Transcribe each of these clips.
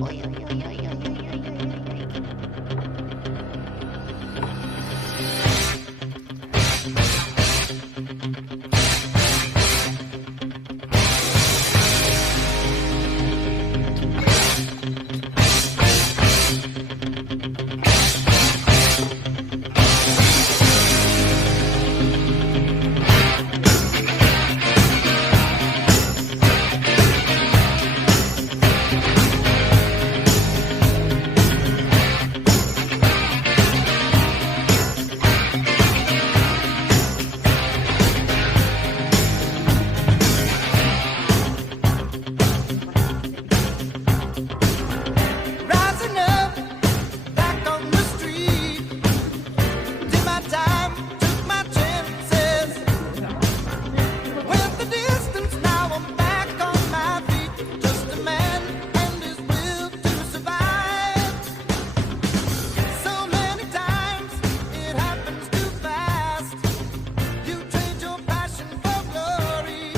Oy, oy, oy, oy, oy, oy, oy, oy, oy, oy. Rising up, back on the street. Did my time, took my chances. Went the distance, now I'm back on my feet. Just a man and his will to survive. So many times it happens too fast. You trade your passion for glory.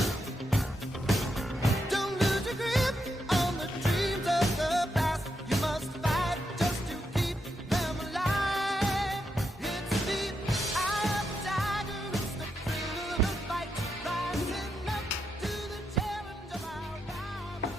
Don't lose your grip on the dreams of the past. You must fight just to keep them alive. It's the eye of the tiger, it's the thrill of the fight. Rising up to the challenge of our rival.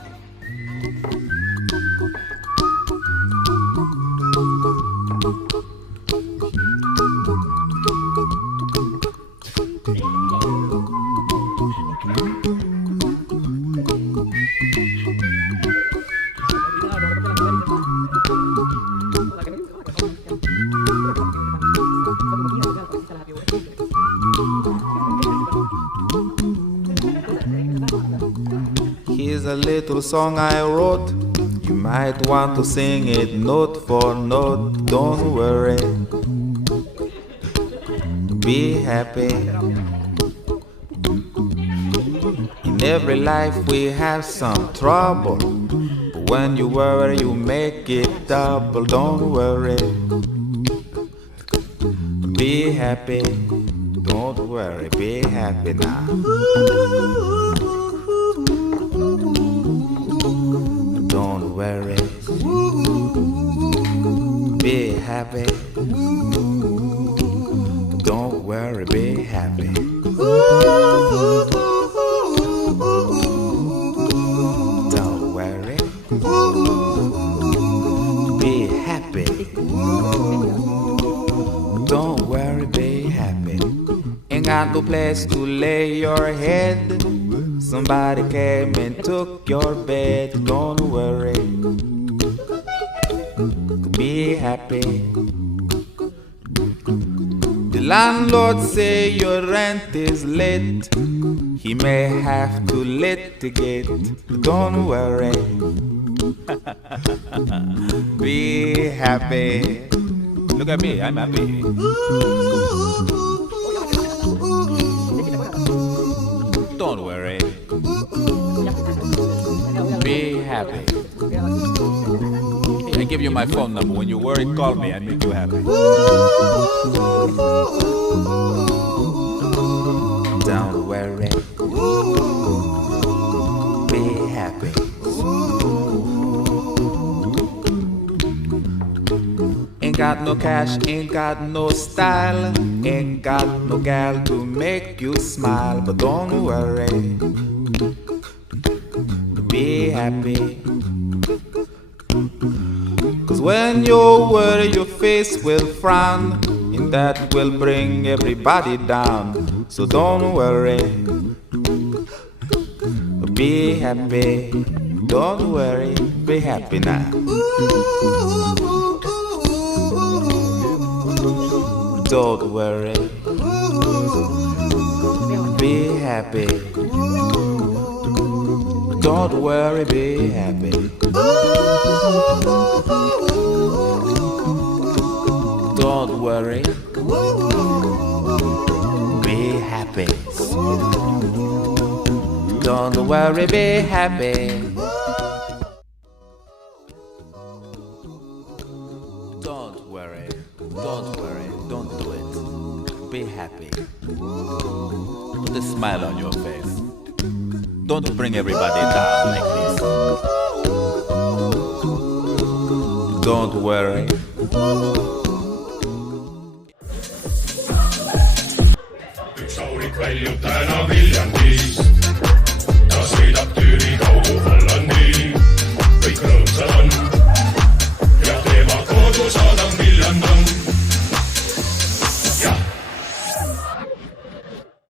Here's a little song I wrote. You might want to sing it note for note. Don't worry. Be happy. In every life we have some trouble. But when you worry, you make it double. Don't worry. Be happy. Don't worry. Be happy now. Don't worry. Be happy. Don't worry, be happy. Don't worry. Be happy. Don't worry, be happy. Ain't got no place to lay your head. Somebody came and took your bed. Don't worry. Be happy. The landlord say your rent is late. He may have to litigate. Don't worry. Be happy. Look at me, I'm happy. Don't worry. Be happy. I give you my phone number. When you worry, call me. I make you happy. Don't worry. Be happy. Ain't got no cash, ain't got no style, ain't got no gal to make you smile. But don't worry. Be happy. Cause when you worry, your face will frown, and that will bring everybody down. So don't worry. Be happy. Don't worry. Be happy now. Don't worry. Be happy. Don't worry, be happy. Don't worry. Be happy. Don't worry, be happy. Don't worry. Don't worry. Don't do it. Be happy. Put a smile on your face. Don't bring everybody down like this. Don't worry. Üks aurik väljub täna Viljandis.